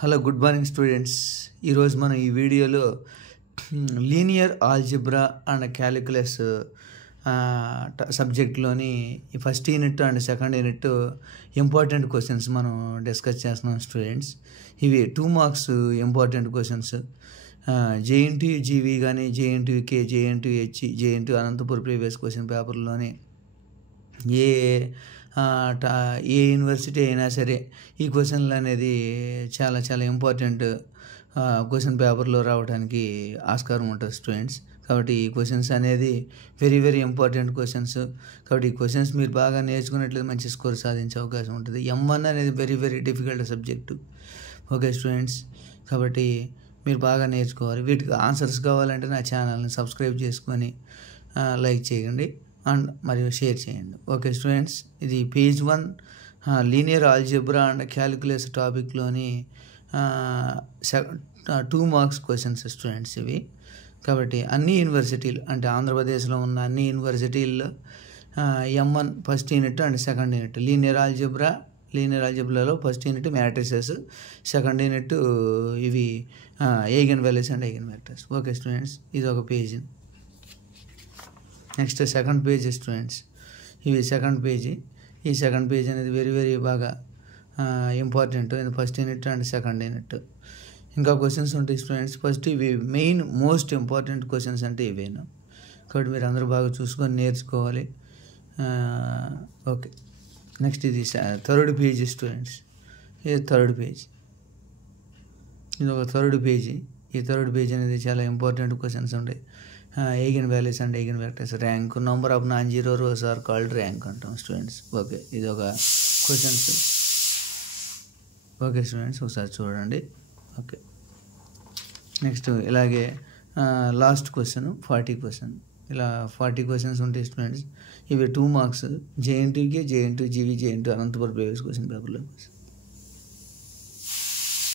Hello good morning students. ఈరోజు మనం ఈ వీడియోలో లీనియర్ ఆల్జిబ్రా అండ్ క్యాలిక్యులస్ సబ్జెక్ట్లోని ఈ first unit and second unit important questions మనం డిస్కస్ చేస్తున్నాం స్టూడెంట్స్. ఇవి 2 marks important questions. JNTU GV కానీ, JNTU K, JNTU H, JNTU Anantapur previous question పేపర్లోని ఏ యూనివర్సిటీ అయినా సరే ఈ క్వశ్చన్లు అనేది చాలా చాలా ఇంపార్టెంట్ క్వశ్చన్ పేపర్లో రావడానికి ఆస్కారం ఉంటుంది స్టూడెంట్స్. కాబట్టి ఈ క్వశ్చన్స్ అనేది వెరీ వెరీ ఇంపార్టెంట్ క్వశ్చన్స్. కాబట్టి ఈ క్వశ్చన్స్ మీరు బాగా నేర్చుకున్నట్లయితే మంచి స్కోర్ సాధించే అవకాశం ఉంటుంది. M1 అనేది very very difficult subject. Okay students, కాబట్టి మీరు బాగా నేర్చుకోవాలి. వీటికి ఆన్సర్స్ కావాలంటే నా ఛానల్ని సబ్స్క్రైబ్ చేసుకొని లైక్ చేయండి అండ్ మరియు షేర్ చేయండి. ఓకే స్టూడెంట్స్, ఇది page 1 linear algebra and calculus టాపిక్లోని 2 మార్క్స్ క్వశ్చన్స్ స్టూడెంట్స్ ఇవి. కాబట్టి అన్ని యూనివర్సిటీలు అంటే ఆంధ్రప్రదేశ్లో ఉన్న అన్ని యూనివర్సిటీల్లో M1 first unit and second unit linear ఆల్జిబ్రాలో first unit matrices, second unit ఇవి eigen values and eigen vectors. Okay students, ఇది ఒక పేజీ. నెక్స్ట్ సెకండ్ పేజ్ స్టూడెంట్స్, ఇవి సెకండ్ పేజీ. ఈ సెకండ్ పేజ్ అనేది వెరీ వెరీ బాగా ఇంపార్టెంట్. ఇది first unit and second unit. ఇంకా క్వశ్చన్స్ ఉంటాయి స్టూడెంట్స్. ఫస్ట్ ఇవి మెయిన్ మోస్ట్ ఇంపార్టెంట్ క్వశ్చన్స్ అంటే ఇవేనా. కాబట్టి మీరు అందరూ బాగా చూసుకొని నేర్చుకోవాలి. ఓకే, నెక్స్ట్ ఇది థర్డ్ పేజ్ స్టూడెంట్స్. ఇది థర్డ్ పేజ్, ఇది ఒక థర్డ్ పేజీ. ఈ థర్డ్ పేజ్ అనేది చాలా ఇంపార్టెంట్ క్వశ్చన్స్ ఉంటాయి. Eigen values and eigen vectors, rank, number of non zero rows are called rank అంటాం స్టూడెంట్స్. ఓకే, ఇది ఒక క్వశ్చన్స్. ఓకే స్టూడెంట్స్, ఒకసారి చూడండి. ఓకే, నెక్స్ట్ ఇలాగే లాస్ట్ క్వశ్చన్ 40 క్వశ్చన్. ఇలా 40 క్వశ్చన్స్ ఉంటాయి స్టూడెంట్స్. ఇవి 2 మార్క్స్. జేఎన్టీయూకి, JNTU GV, JNTU Anantapuram previous question పేపర్లో.